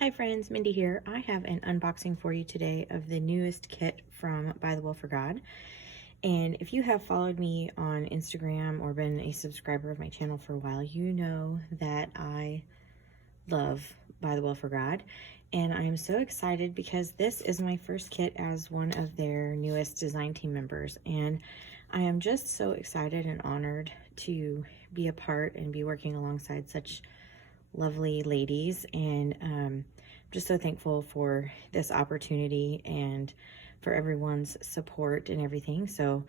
Hi friends, Mindy here. I have an unboxing for you today of the newest kit from Bythewell4God. And if you have followed me on Instagram or been a subscriber of my channel for a while, you know that I love Bythewell4God. And I am so excited because this is my first kit as one of their newest design team members. And I am just so excited and honored to be a part and be working alongside such lovely ladies, and just so thankful for this opportunity and for everyone's support and everything. So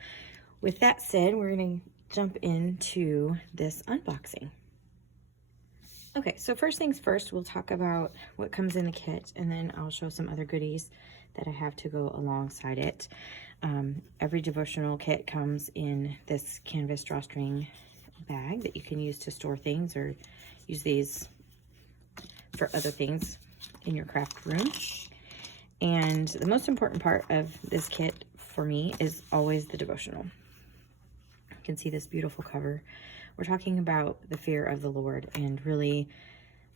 with that said, we're going to jump into this unboxing. Okay, so first things first, we'll talk about what comes in the kit, and then I'll show some other goodies that I have to go alongside it. Every devotional kit comes in this canvas drawstring bag that you can use to store things, or use these for other things in your craft room. And the most important part of this kit for me is always the devotional. You can see this beautiful cover. We're talking about the fear of the Lord, and really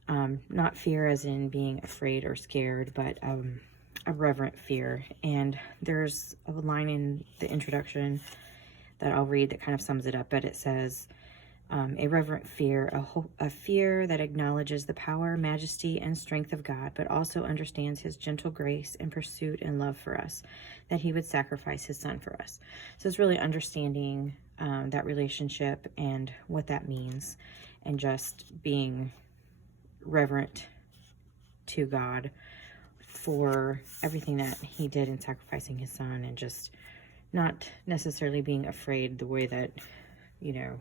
not fear as in being afraid or scared, but a reverent fear. And there's a line in the introduction that I'll read that kind of sums it up, but it says, a reverent fear, a fear that acknowledges the power, majesty, and strength of God, but also understands his gentle grace and pursuit and love for us, that he would sacrifice his son for us. So it's really understanding that relationship and what that means, and just being reverent to God for everything that he did in sacrificing his son, and just not necessarily being afraid the way that, you know,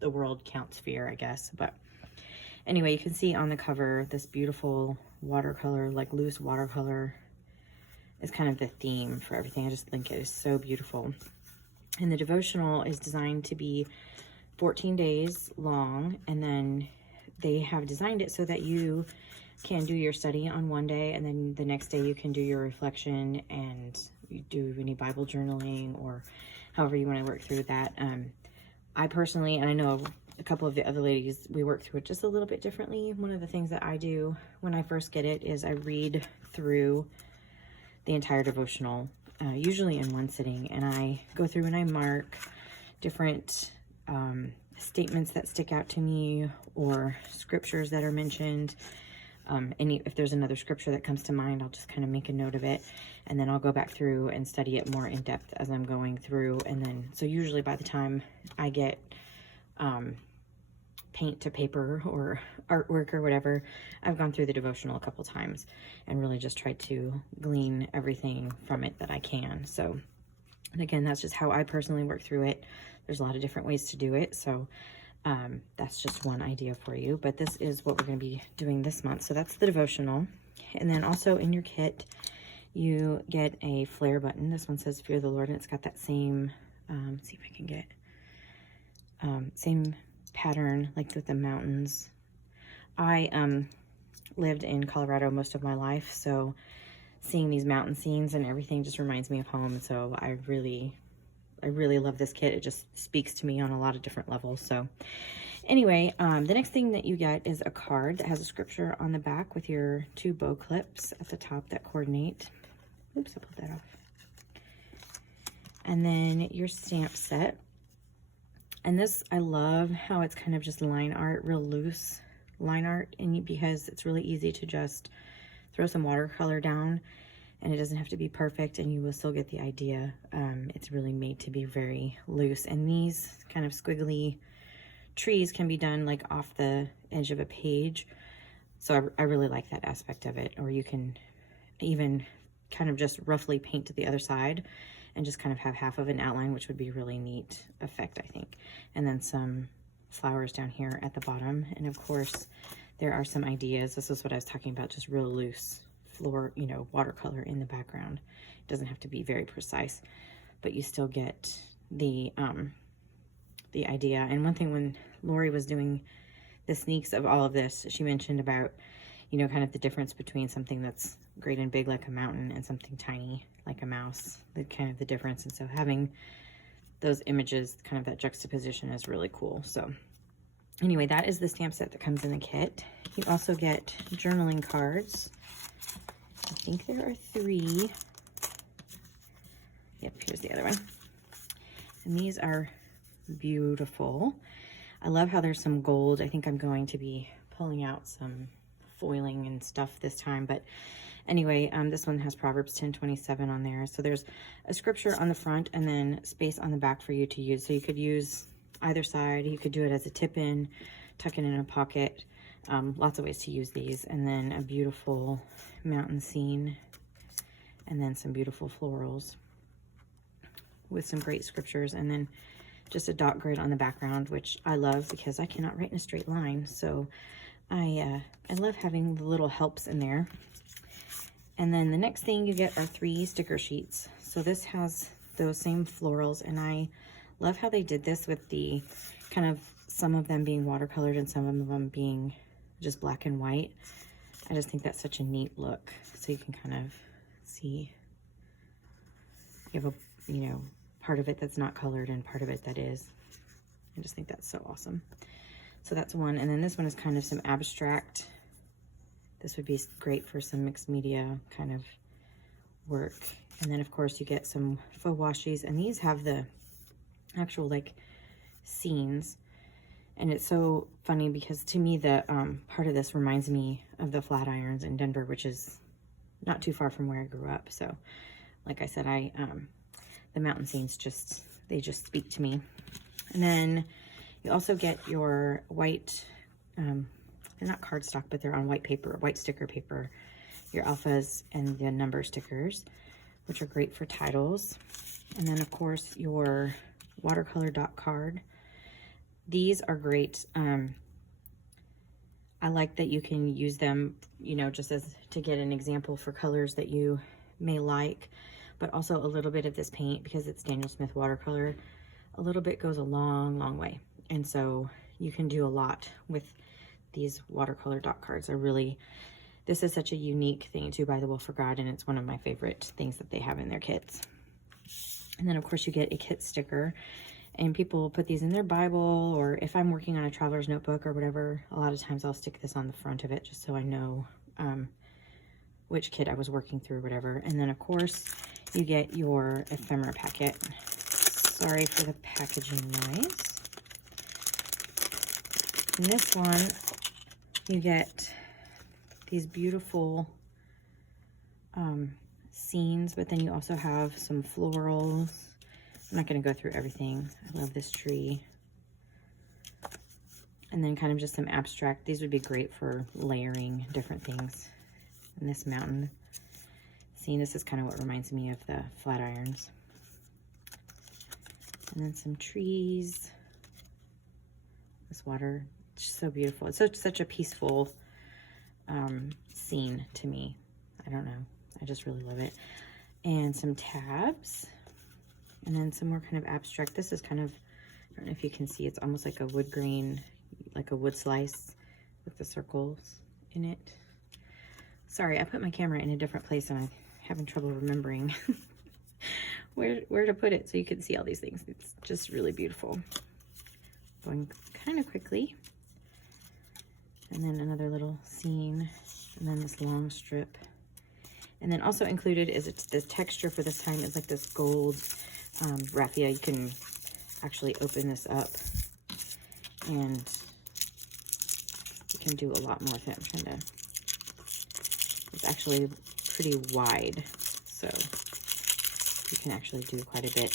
the world counts fear, I guess. But anyway, you can see on the cover this beautiful watercolor, like loose watercolor, is kind of the theme for everything. I just think it is so beautiful. And the devotional is designed to be 14 days long, and then they have designed it so that you can do your study on one day, and then the next day you can do your reflection and you do any Bible journaling, or however you want to work through that. I personally, and I know a couple of the other ladies, we work through it just a little bit differently. One of the things that I do when I first get it is I read through the entire devotional, usually in one sitting, and I go through and I mark different statements that stick out to me, or scriptures that are mentioned. If there's another scripture that comes to mind, I'll just kind of make a note of it, and then I'll go back through and study it more in depth as I'm going through. And then, so usually by the time I get paint to paper or artwork or whatever, I've gone through the devotional a couple times and really just tried to glean everything from it that I can. So, and again, that's just how I personally work through it. There's a lot of different ways to do it, so that's just one idea for you, but this is what we're going to be doing this month. So that's the devotional. And then also in your kit, you get a flare button. This one says Fear the Lord, and it's got that same, see if I can get, same pattern, like with the mountains. I lived in Colorado most of my life, so seeing these mountain scenes and everything just reminds me of home. So I really love this kit. It just speaks to me on a lot of different levels. So anyway, the next thing that you get is a card that has a scripture on the back with your 2 bow clips at the top that coordinate. Oops, I pulled that off. And then your stamp set. And this, I love how it's kind of just line art, real loose line art, and because it's really easy to just throw some watercolor down, and it doesn't have to be perfect, and you will still get the idea. It's really made to be very loose. And these kind of squiggly trees can be done like off the edge of a page. So I really like that aspect of it. Or you can even kind of just roughly paint to the other side and just kind of have half of an outline, which would be a really neat effect, I think. And then some flowers down here at the bottom. And of course, there are some ideas. This is what I was talking about, just real loose floor, you know, watercolor in the background. It doesn't have to be very precise, but you still get the idea. And one thing, when Lori was doing the sneaks of all of this, she mentioned about, you know, kind of the difference between something that's great and big like a mountain and something tiny like a mouse, the kind of the difference. And so having those images, kind of that juxtaposition, is really cool. So Anyway, that is the stamp set that comes in the kit. You also get journaling cards. I think there are 3. Yep, here's the other one. And these are beautiful. I love how there's some gold. I think I'm going to be pulling out some foiling and stuff this time. But anyway, this one has Proverbs 10:27 on there. So there's a scripture on the front and then space on the back for you to use. So you could use either side. You could do it as a tip-in, tuck it in a pocket. Lots of ways to use these. And then a beautiful mountain scene. And then some beautiful florals with some great scriptures. And then just a dot grid on the background, which I love because I cannot write in a straight line. So I love having the little helps in there. And then the next thing you get are 3 sticker sheets. So this has those same florals, and I love how they did this with the kind of some of them being watercolored and some of them being just black and white. I just think that's such a neat look. So you can kind of see you have a, you know, part of it that's not colored and part of it that is. I just think that's so awesome. So that's one. And then this one is kind of some abstract. This would be great for some mixed media kind of work. And then of course you get some faux washies, and these have the actual like scenes. And it's so funny because to me the part of this reminds me of the Flatirons in Denver, which is not too far from where I grew up. So like I said, the mountain scenes they just speak to me. And then you also get your white, they're not cardstock, but they're on white paper, white sticker paper, your alphas and the number stickers, which are great for titles. And then of course your watercolor dot card. These are great. I like that you can use them, you know, just as to get an example for colors that you may like, but also a little bit of this paint, because it's Daniel Smith watercolor, a little bit goes a long, long way. And so you can do a lot with these watercolor dot cards. This is such a unique thing to Bythewell4God, and it's one of my favorite things that they have in their kits. And then of course you get a kit sticker, and people put these in their Bible, or if I'm working on a traveler's notebook or whatever, a lot of times I'll stick this on the front of it just so I know which kit I was working through or whatever. And then of course you get your ephemera packet. Sorry for the packaging noise. In this one, you get these beautiful scenes, but then you also have some florals. I'm not going to go through everything. I love this tree. And then kind of just some abstract. These would be great for layering different things. And this mountain scene, this is kind of what reminds me of the Flatirons. And then some trees. This water, it's so beautiful. It's such a peaceful scene to me. I don't know. I just really love it. And some tabs. And then some more kind of abstract. This is kind of, I don't know if you can see, it's almost like a wood grain, like a wood slice with the circles in it. Sorry, I put my camera in a different place and I'm having trouble remembering where to put it so you can see all these things. It's just really beautiful. Going kind of quickly. And then another little scene, and then this long strip. And then also included is the texture for this time is like this gold raffia. You can actually open this up and you can do a lot more with it. I'm trying to, it's actually pretty wide, so you can actually do quite a bit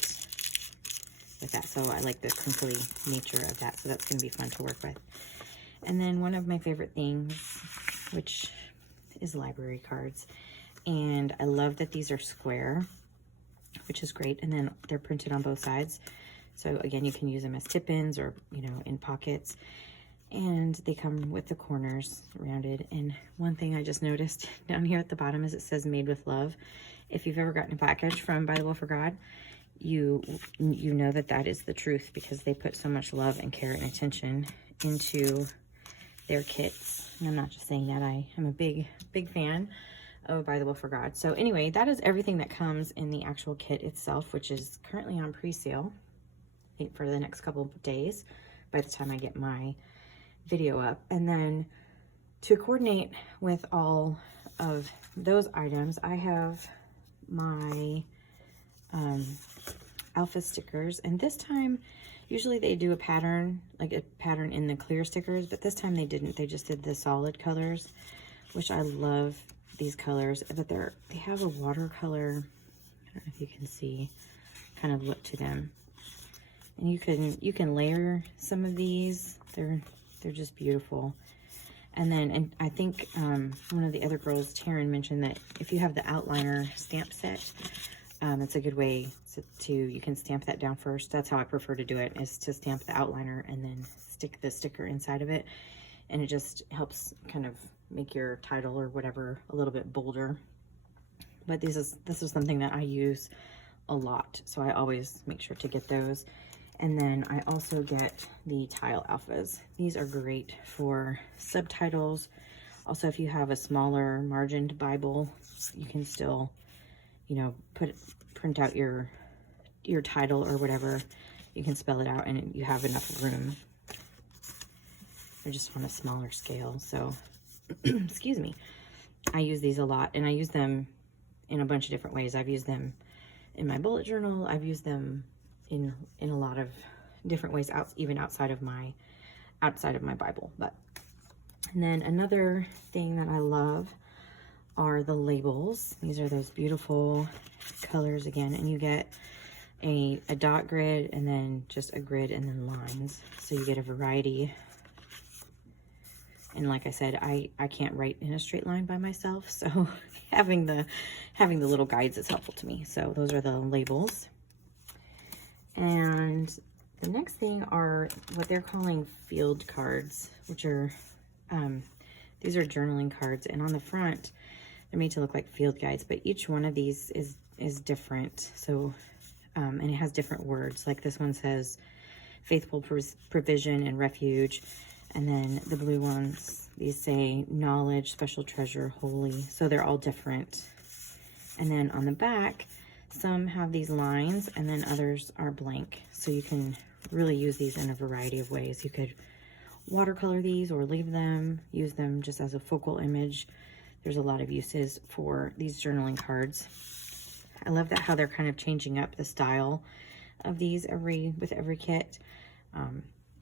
with that. So I like the crinkly nature of that, so that's going to be fun to work with. And then one of my favorite things, which is library cards. And I love that these are square, which is great. And then they're printed on both sides. So again, you can use them as tip-ins or, you know, in pockets. And they come with the corners rounded. And one thing I just noticed down here at the bottom is it says made with love. If you've ever gotten a package from Bythewell4God, you know that is the truth, because they put so much love and care and attention into their kits. And I'm not just saying that, I am a big fan of Bythewell4God. So anyway, that is everything that comes in the actual kit itself, which is currently on pre-sale for the next couple of days by the time I get my video up. And then to coordinate with all of those items, I have my alpha stickers, and this time usually they do a pattern, like a pattern in the clear stickers, but this time they didn't. They just did the solid colors, which I love these colors, but they have a watercolor, I don't know if you can see, kind of look to them. And you can layer some of these. They're just beautiful. And then, and I think one of the other girls, Taryn, mentioned that if you have the outliner stamp set, it's a good way to, you can stamp that down first. That's how I prefer to do it, is to stamp the outliner and then stick the sticker inside of it. And it just helps kind of make your title or whatever a little bit bolder. But this is something that I use a lot, so I always make sure to get those. And then I also get the tile alphas. These are great for subtitles. Also, if you have a smaller margined Bible, you can still, you know, print out your title or whatever. You can spell it out and you have enough room. They're just on a smaller scale, so excuse me. I use these a lot, and I use them in a bunch of different ways. I've used them in my bullet journal. I've used them in a lot of different ways, even outside of my Bible. But, and then another thing that I love are the labels. These are those beautiful colors again, and you get a dot grid and then just a grid and then lines, so you get a variety. And like I said, I can't write in a straight line by myself, so having the little guides is helpful to me. So those are the labels. And the next thing are what they're calling field cards, which are, these are journaling cards. And on the front, they're made to look like field guides, but each one of these is different. So, and it has different words. Like this one says faithful provision and refuge. And then the blue ones, these say knowledge, special treasure, holy. So they're all different. And then on the back, some have these lines and then others are blank. So you can really use these in a variety of ways. You could watercolor these or leave them, use them just as a focal image. There's a lot of uses for these journaling cards. I love that how they're kind of changing up the style of these with every kit.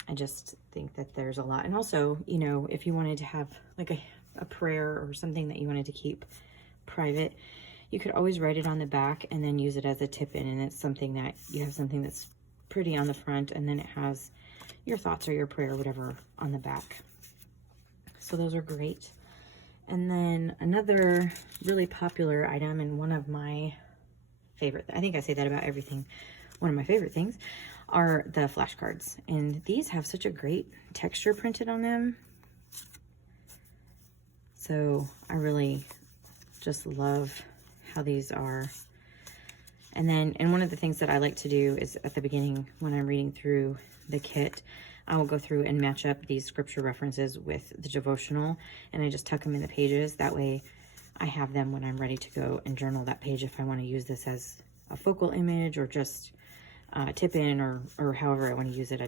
I just think that there's a lot. And also, you know, if you wanted to have like a prayer or something that you wanted to keep private, you could always write it on the back and then use it as a tip in, and it's something that you have something that's pretty on the front, and then it has your thoughts or your prayer or whatever on the back. So those are great. And then another really popular item, and one of my favorite, I think I say that about everything, one of my favorite things, are the flashcards. And these have such a great texture printed on them. So I really just love how these are. And one of the things that I like to do is at the beginning, when I'm reading through the kit, I will go through and match up these scripture references with the devotional, and I just tuck them in the pages. That way I have them when I'm ready to go and journal that page if I want to use this as a focal image or just tip in or however I want to use it.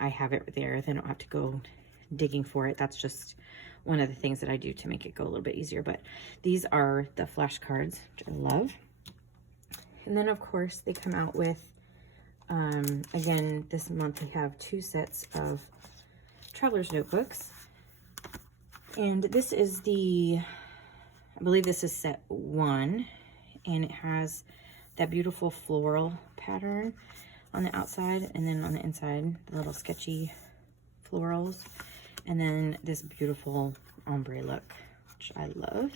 I have it there. Then I don't have to go digging for it. That's just one of the things that I do to make it go a little bit easier. But these are the flashcards, which I love. And then of course they come out with, again, this month we have 2 sets of traveler's notebooks. And this is I believe this is set 1, and it has that beautiful floral pattern on the outside, and then on the inside, the little sketchy florals, and then this beautiful ombre look, which I love.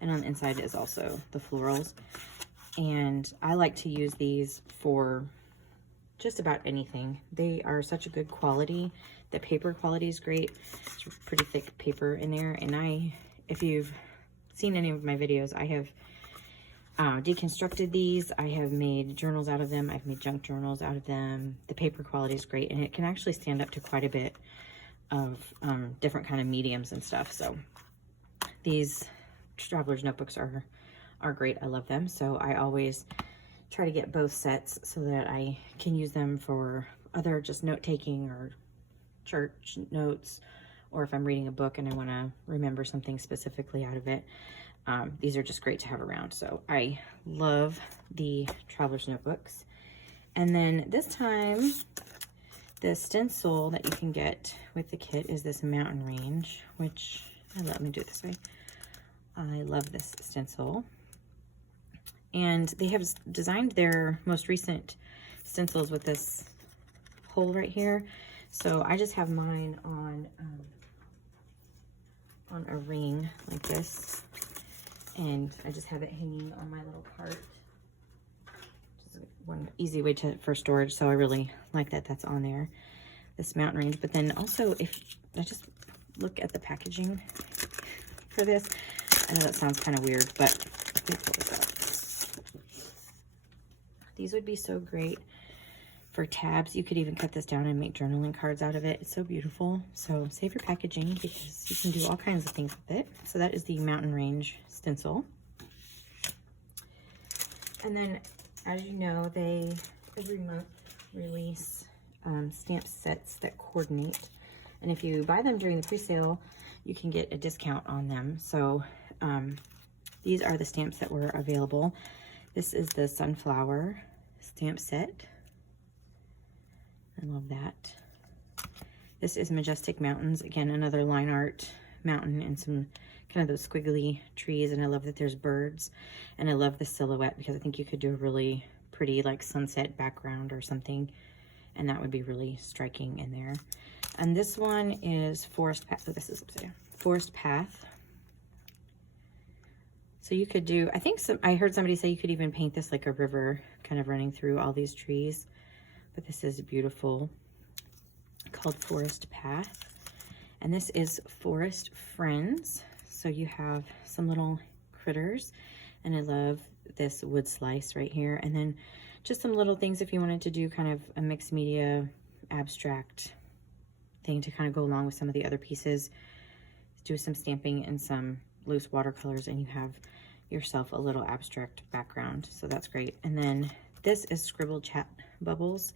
And on the inside is also the florals. And I like to use these for just about anything. They are such a good quality. The paper quality is great. It's pretty thick paper in there. And if you've seen any of my videos, I have deconstructed these. I have made journals out of them. I've made junk journals out of them. The paper quality is great, and it can actually stand up to quite a bit of different kind of mediums and stuff. So these traveler's notebooks are great. I love them. So I always try to get both sets so that I can use them for other just note-taking or church notes or if I'm reading a book and I want to remember something specifically out of it. These are just great to have around. So I love the traveler's notebooks. And then this time, the stencil that you can get with the kit is this mountain range, which let me do it this way. I love this stencil. And they have designed their most recent stencils with this hole right here. So I just have mine on a ring like this. And I just have it hanging on my little cart. Just one easy way for storage. So I really like that that's on there, this mountain range. But then also, if I just look at the packaging for this, I know that sounds kind of weird, but these would be so great for tabs. You could even cut this down and make journaling cards out of it. It's so beautiful. So save your packaging because you can do all kinds of things with it. So that is the mountain range stencil. And then, as you know, they every month release stamp sets that coordinate. And if you buy them during the pre-sale, you can get a discount on them. So these are the stamps that were available. This is the sunflower stamp set. I love that. This is Majestic Mountains. Again, another line art mountain and some kind of those squiggly trees. And I love that there's birds. And I love the silhouette because I think you could do a really pretty like sunset background or something. And that would be really striking in there. And this one is Forest Path. So this is upside down. Forest Path. So you could do, I heard somebody say you could even paint this like a river kind of running through all these trees. But this is beautiful, called Forest Path. And this is Forest Friends. So you have some little critters. And I love this wood slice right here. And then just some little things if you wanted to do kind of a mixed media abstract thing to kind of go along with some of the other pieces. Do some stamping and some loose watercolors and you have yourself a little abstract background. So that's great. And then this is Scribbled Chat Bubbles.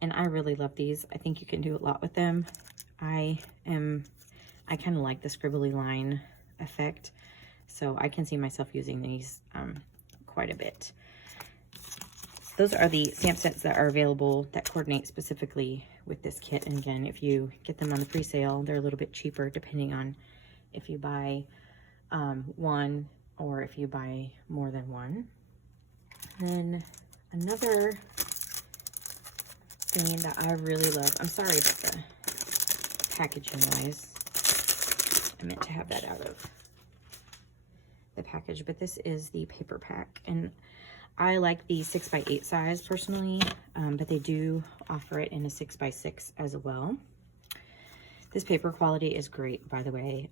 And I really love these. I think you can do a lot with them. I kind of like the scribbly line effect. So I can see myself using these quite a bit. Those are the stamp sets that are available that coordinate specifically with this kit. And again, if you get them on the pre-sale, they're a little bit cheaper depending on if you buy one or if you buy more than one. And then another thing that I really love, I'm sorry about the packaging noise. I meant to have that out of the package, but this is the paper pack. And I like the 6x8 size personally, but they do offer it in a 6x6 as well. This paper quality is great, by the way.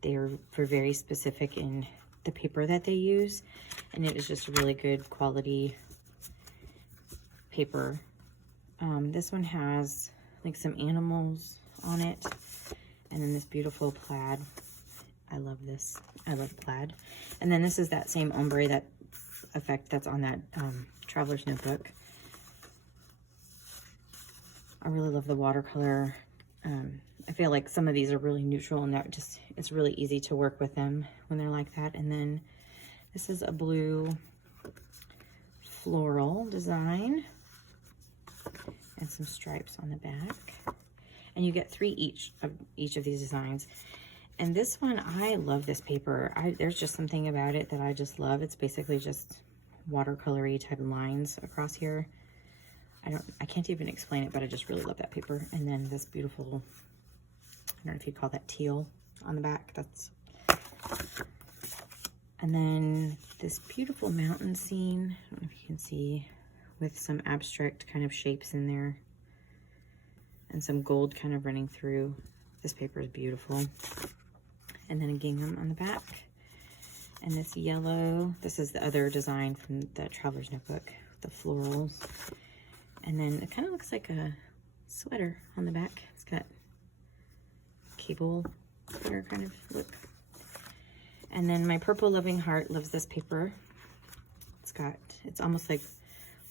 They're very specific in the paper that they use, and it is just a really good quality paper. This one has like some animals on it, and then this beautiful plaid. I love this. I love plaid. And then this is that same ombre, that effect that's on that traveler's notebook. I really love the watercolor. I feel like some of these are really neutral and it's really easy to work with them when they're like that. And then this is a blue floral design and some stripes on the back. And you get 3 each of these designs. And this one, I love this paper. There's just something about it that I just love. It's basically just watercolory type of lines across here. I can't even explain it, but I just really love that paper. And then this beautiful, I don't know if you'd call that teal on the back. And then this beautiful mountain scene. I don't know if you can see, with some abstract kind of shapes in there. And some gold kind of running through. This paper is beautiful. And then a gingham on the back. And this yellow, this is the other design from the Traveler's Notebook, the florals. And then it kind of looks like a sweater on the back. It's got cable sweater kind of look. And then my Purple Loving Heart loves this paper. It's almost like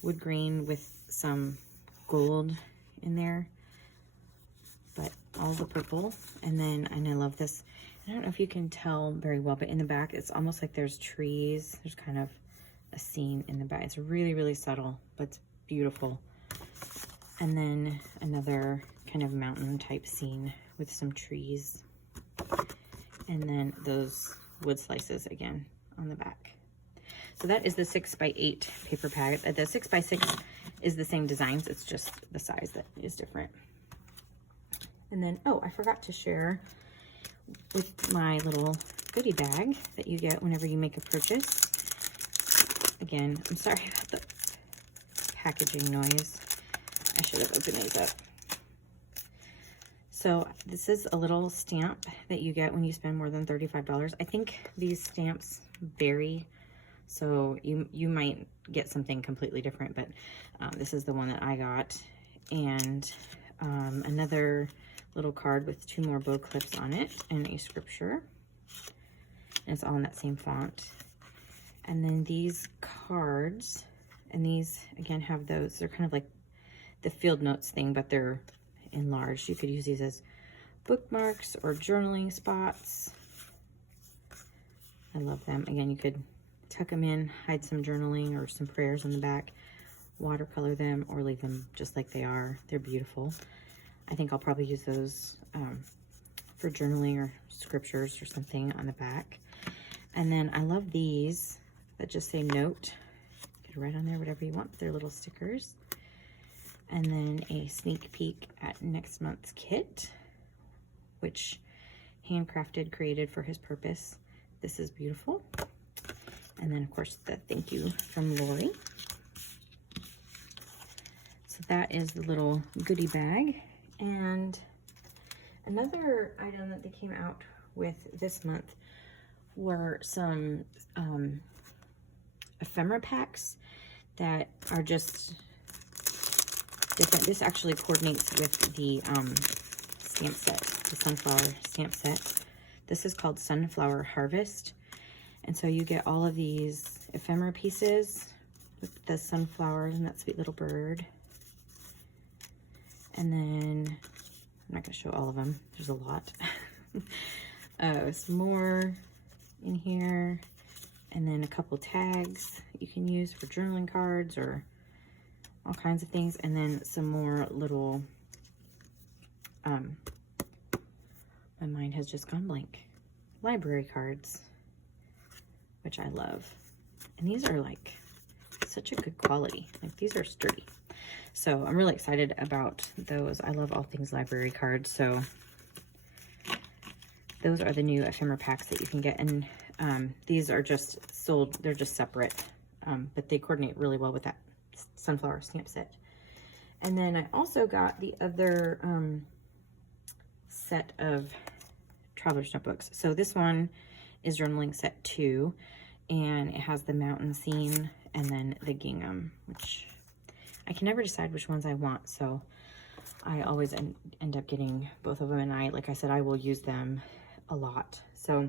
wood grain with some gold in there. But all the purple. And I love this. I don't know if you can tell very well, but in the back, it's almost like there's trees. There's kind of a scene in the back. It's really, really subtle, but it's beautiful. And then another kind of mountain type scene with some trees. And then those wood slices again on the back. So that is the 6x8 paper pad. The 6x6 is the same designs. It's just the size that is different. And then, oh, I forgot to share with my little goodie bag that you get whenever you make a purchase. Again, I'm sorry about the packaging noise. I should have opened these up. So this is a little stamp that you get when you spend more than $35. I think these stamps vary, so you might get something completely different, but this is the one that I got. And another little card with 2 more bow clips on it and a scripture. And it's all in that same font. And then these cards, and these again have those, they're kind of like the field notes thing, but they're enlarged. You could use these as bookmarks or journaling spots. I love them. Again, you could tuck them in, hide some journaling or some prayers on the back, watercolor them, or leave them just like they are. They're beautiful. I think I'll probably use those for journaling or scriptures or something on the back. And then I love these that just say note. You could write on there whatever you want. They're little stickers. And then a sneak peek at next month's kit, which handcrafted, created for his purpose. This is beautiful. And then of course the thank you from Lori. So that is the little goodie bag. And another item that they came out with this month were some ephemera packs that are just different. This actually coordinates with the stamp set, the sunflower stamp set. This is called Sunflower Harvest. And so you get all of these ephemera pieces with the sunflowers and that sweet little bird. And then, I'm not going to show all of them. There's a lot. Some more in here. And then a couple tags you can use for journaling cards or all kinds of things. And then some more little, my mind has just gone blank. Library cards, which I love. And these are like such a good quality. Like these are sturdy. So I'm really excited about those. I love all things library cards. So those are the new ephemera packs that you can get. And these are just sold, they're just separate, but they coordinate really well with that sunflower stamp set. And then I also got the other set of traveler's notebooks. So this one is journaling set 2, and it has the mountain scene and then the gingham, which I can never decide which ones I want, so I always end up getting both of them, and like I said, I will use them a lot. So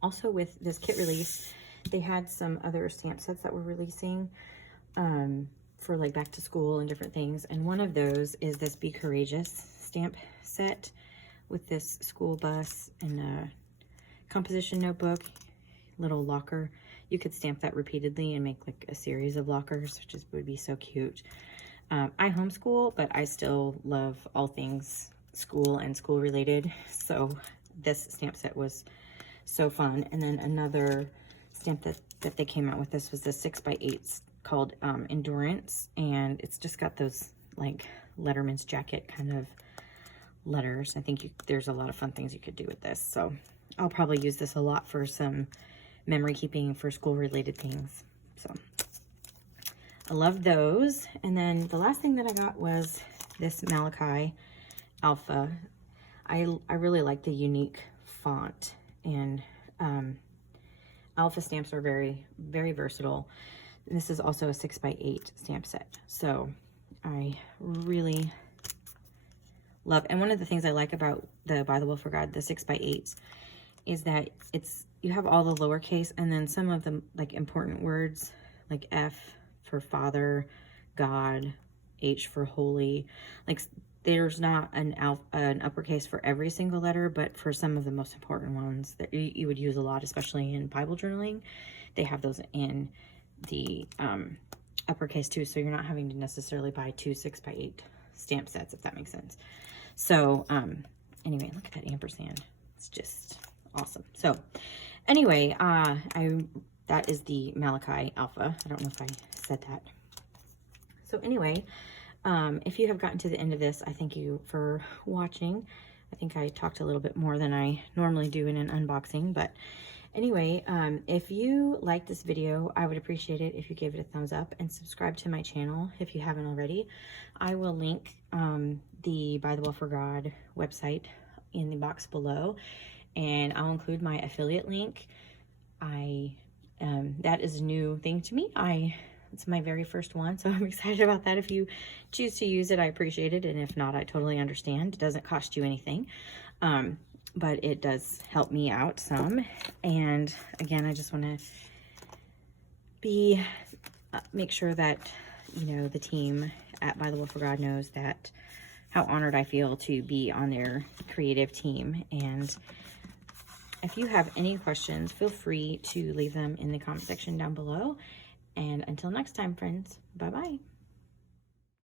also with this kit release, they had some other stamp sets that were releasing for like back to school and different things, and one of those is this Be Courageous stamp set with this school bus and a composition notebook, little locker. You could stamp that repeatedly and make like a series of lockers, which would be so cute. I homeschool, but I still love all things school and school related. So this stamp set was so fun. And then another stamp that they came out with, this was the 6x8 called Endurance. And it's just got those like Letterman's jacket kind of letters. I think there's a lot of fun things you could do with this. So I'll probably use this a lot for some memory keeping for school related things. So I love those. And then the last thing that I got was this Malachi Alpha. I really like the unique font, and Alpha stamps are very, very versatile. And this is also a 6x8 stamp set. So I really love, and one of the things I like about the Bythewell4God, the 6x8s, is that you have all the lowercase, and then some of the like important words like F for Father, God, H for Holy. Like there's not an uppercase for every single letter, but for some of the most important ones that you would use a lot, especially in Bible journaling, they have those in the uppercase too, so you're not having to necessarily buy 2 6x8 stamp sets, if that makes sense. So anyway, look at that ampersand. It's just awesome. So anyway, that is the Malachi Alpha. I don't know if I said that. So anyway, if you have gotten to the end of this, I thank you for watching. I think I talked a little bit more than I normally do in an unboxing, but anyway, if you like this video, I would appreciate it if you gave it a thumbs up and subscribe to my channel if you haven't already. I will link the Bythewell4God website in the box below, and I'll include my affiliate link. That is a new thing to me. It's my very first one, so I'm excited about that. If you choose to use it, I appreciate it, and if not, I totally understand. It doesn't cost you anything, but it does help me out some. And again, I just want to make sure that, you know, the team at Bythewell4God knows that how honored I feel to be on their creative team. And if you have any questions, feel free to leave them in the comment section down below. And until next time, friends, bye-bye.